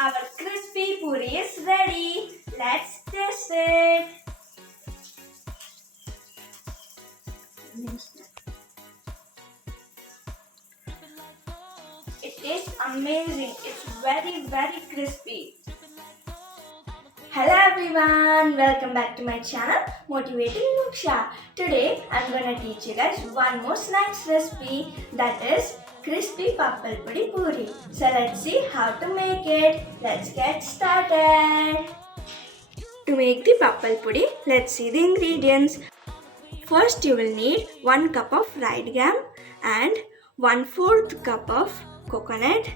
Our crispy puri is ready. Let's taste it. It tastes amazing. It's very crispy. Hello everyone, welcome back to my channel Motivating Moksha. Today I'm gonna teach you guys one more snacks recipe, that is Crispy Poori. So let's see how to make it. Let's get started. To make the Puri, let's see the ingredients. First you will need 1 cup of fried gram and 1/4 cup of coconut,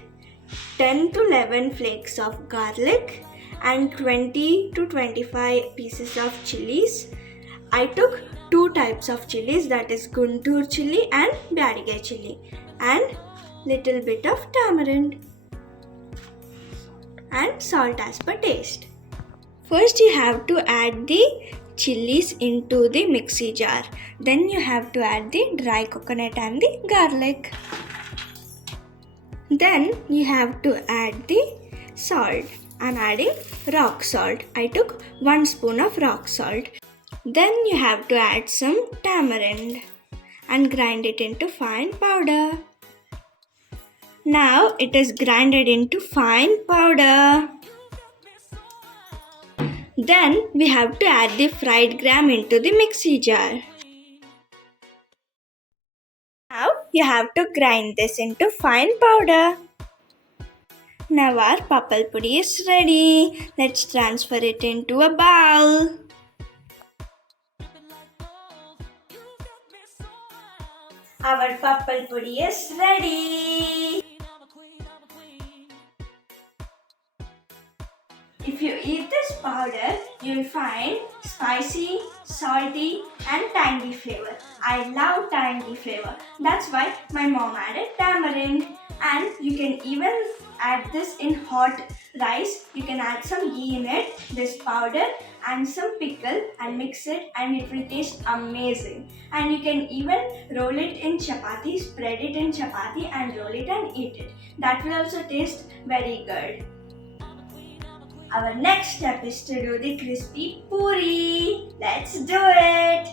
10 to 11 flakes of garlic and 20 to 25 pieces of chilies. I took 2 types of chilies, that is Guntur chili and Badige chili, and little bit of tamarind and salt as per taste. First you have to add the chilies into the mixie jar. Then you have to add the dry coconut and the garlic. Then you have to add the salt. I'm adding rock salt. I took 1 spoon of rock salt. Then you have to add some tamarind and grind it into fine powder. Now it is grinded into fine powder. Then we have to add the fried gram into the mixie jar. Now you have to grind this into fine powder. Now our papal puri is ready. Let's transfer it into a bowl. Our papal puri is ready. If you eat this powder, you'll find spicy, salty and tangy flavor. I love tangy flavor. That's why my mom added tamarind. And you can even add this in hot rice. You can add some ghee in it, this powder and some pickle and mix it and it will taste amazing. And you can even roll it in chapati, spread it in chapati and roll it and eat it. That will also taste very good. Our next step is to do the crispy puri. Let's do it.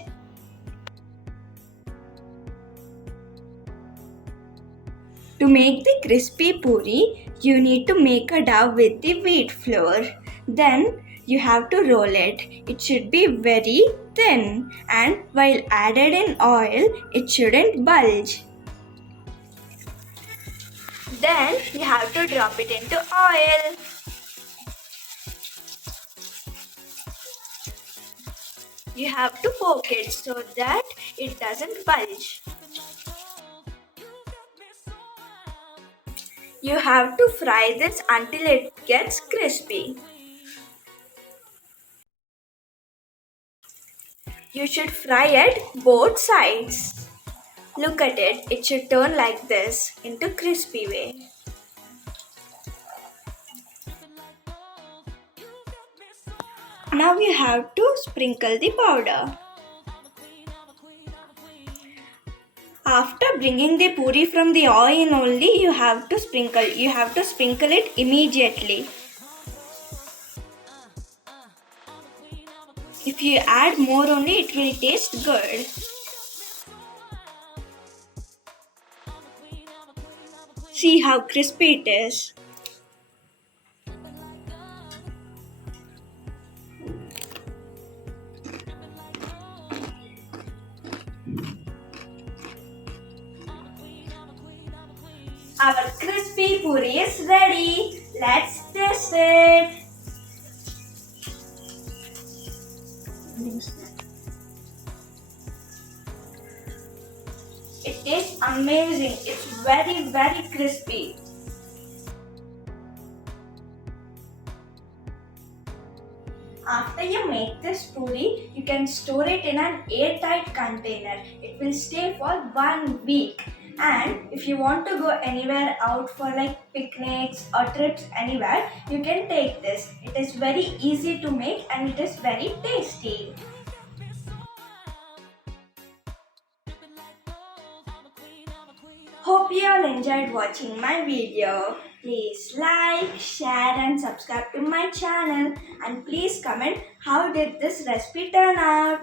To make the crispy puri, you need to make a dough with the wheat flour. Then you have to roll it. It should be very thin, and while added in oil, it shouldn't bulge. Then you have to drop it into oil. You have to poke it so that it doesn't bulge. You have to fry this until it gets crispy. You should fry it both sides. Look at it, it should turn like this into crispy way. Now you have to sprinkle the powder. After bringing the puri from the oil only, you have to sprinkle it immediately. If you add more only, it will taste good. See how crispy it is. Our crispy puri is ready. Let's taste it. It tastes amazing. It's very crispy. After you make this puri, you can store it in an airtight container. It will stay for 1 week. And if you want to go anywhere out for like picnics or trips anywhere, you can take this. It is very easy to make and it is very tasty. Hope Hope you all enjoyed watching my video. Please like, share and subscribe to my channel, and please comment how did this recipe turn out.